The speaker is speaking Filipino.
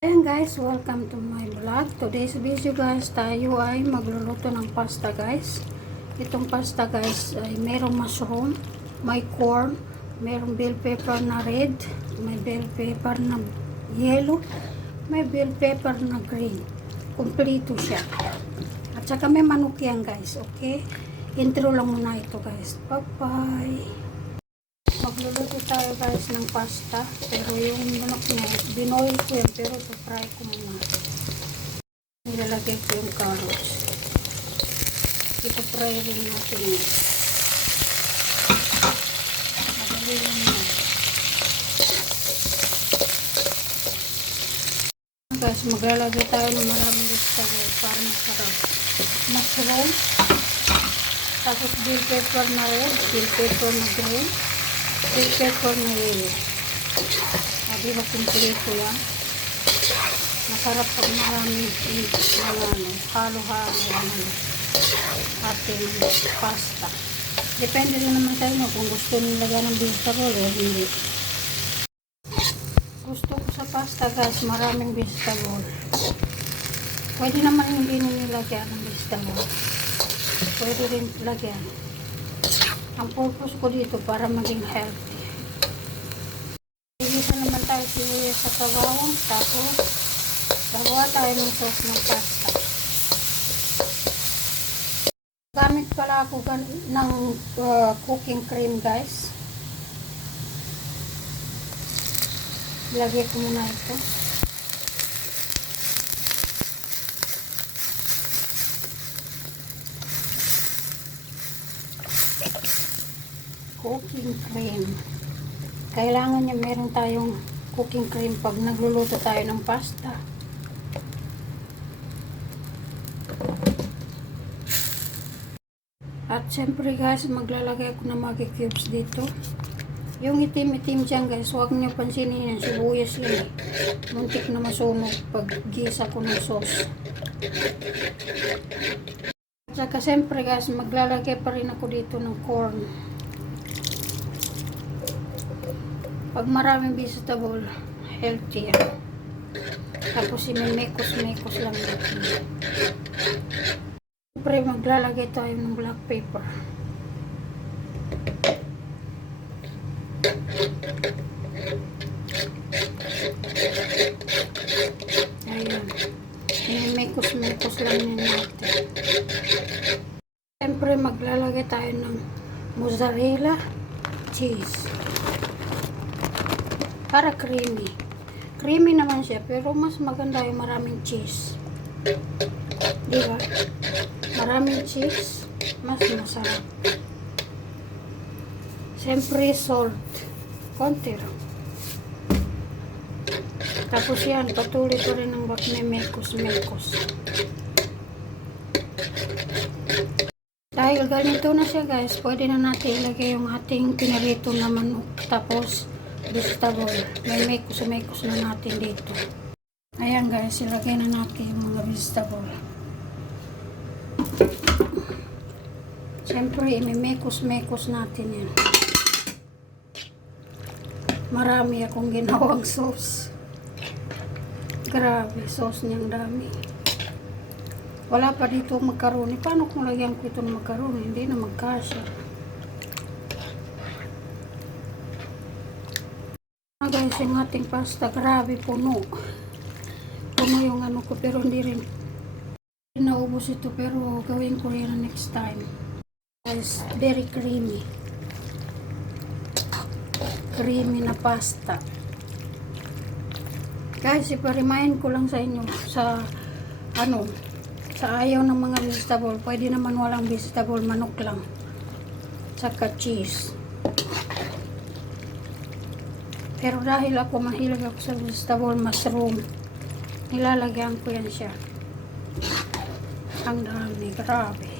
Ayan guys, welcome to my vlog. Today's video guys, tayo ay magluluto ng pasta guys. Itong pasta guys ay merong mushroom, may corn, merong bell pepper na red, may bell pepper na yellow, may bell pepper na green. Kompleto siya. At saka may manok yan guys, okay? Intro lang muna ito guys. Bye-bye! Magluluto tayo guys ng pasta. Pero yung manok niya, binoil ko yan. Pero fry ko muna. Nilalagay ko yung carrots. Ito fry rin natin yan. Madali lang yan. Guys, maglalagay tayo ng maraming vegetable para masarap. Mushroom. Tapos bell pepper na red, bell pepper na green. Pepper na. Ah, di ba kumpleto yan? Masarap pag maraming mga ano, halo-halo ano, ating pasta. Depende rin naman sa inyo kung gusto nyo ng vegetable o hindi. Gusto ko sa pasta guys, maraming vegetable. Pwede naman hindi nilagyan ng vegetable. Pwede rin lagyan. Ang purpose ko dito para maging healthy. Igisa naman tayo sibuyas sa kawawang tapos gagawa tayo ng sauce ng pasta. Gamit pala ako ng uh, cooking cream guys. Lagay ko muna ito. Cooking cream. Kailangan niya meron tayong cooking cream pag nagluluto tayo ng pasta. At syempre guys, maglalagay ako ng Maggi cubes dito. Yung itim-itim dyan guys, huwag niyo pansinin yan. Sibuyas yun eh. Muntik na masunog pag gisa ko ng sauce. At saka syempre guys, maglalagay pa rin ako dito ng corn. Pag maraming vegetable, healthy yan. Tapos imimekos-mekos lang natin. Siyempre, maglalagay tayo ng black pepper. Ayan. Imimekos-mekos lang yan natin. Siyempre, maglalagay tayo ng mozzarella cheese para creamy. Creamy naman siya, pero mas maganda yung maraming cheese. Di ba? Maraming cheese, mas masarap. Siyempre, salt. Konti lang. Tapos yan, patuloy pa rin ng bak may mekos-mekos. Dahil ganito na siya guys, pwede na natin ilagay yung ating pinarito na manok. Tapos, vegetable. May mekos-mekos na natin dito. Ayan guys, ilagay na natin yung mga vegetable. Siyempre, imimekos-mekos natin yan. Marami akong ginawang sauce. Grabe, sauce niyang dami. Wala pa dito makaroni. Paano kung lagyan ko ito ng makaroni? Hindi na magkasya. Guys, yung ating pasta, grabe, puno. Puno yung ano ko, pero hindi rin naubos ito, pero gawin ko rin next time. Guys, very creamy. Creamy na pasta. Guys, ipa-remind ko lang sa inyo, sa ano, sa ayaw ng mga vegetable, pwede naman walang vegetable, manok lang. Saka cheese. Pero dahil ako mahilig ako sa vegetable mushroom, nilalagyan ko yan siya. Ang dami, grabe.